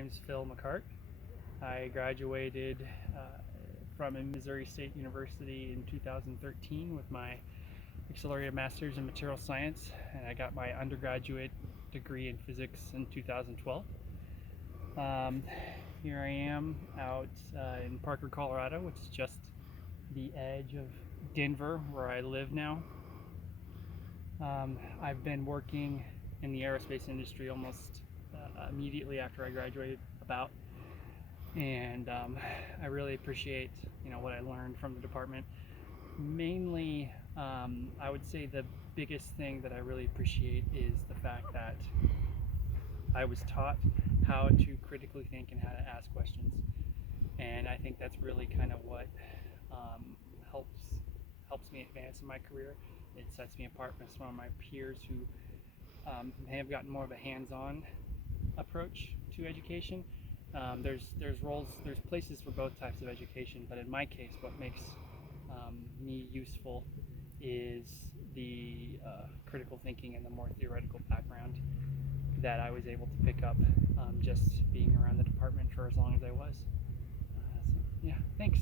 name's Phil McCart. I graduated from Missouri State University in 2013 with my accelerated master's in material science, and I got my undergraduate degree in physics in 2012. Here I am out in Parker, Colorado, which is just the edge of Denver, where I live now. I've been working in the aerospace industry almost immediately after I graduated, and I really appreciate what I learned from the department. Mainly, I would say the biggest thing that I really appreciate is the fact that I was taught how to critically think and how to ask questions, and I think that's really kind of what helps me advance in my career. It sets me apart from some of my peers who have gotten more of a hands-on approach to education. There's places for both types of education, but in my case, what makes me useful is the critical thinking and the more theoretical background that I was able to pick up just being around the department for as long as I was. So, yeah, thanks.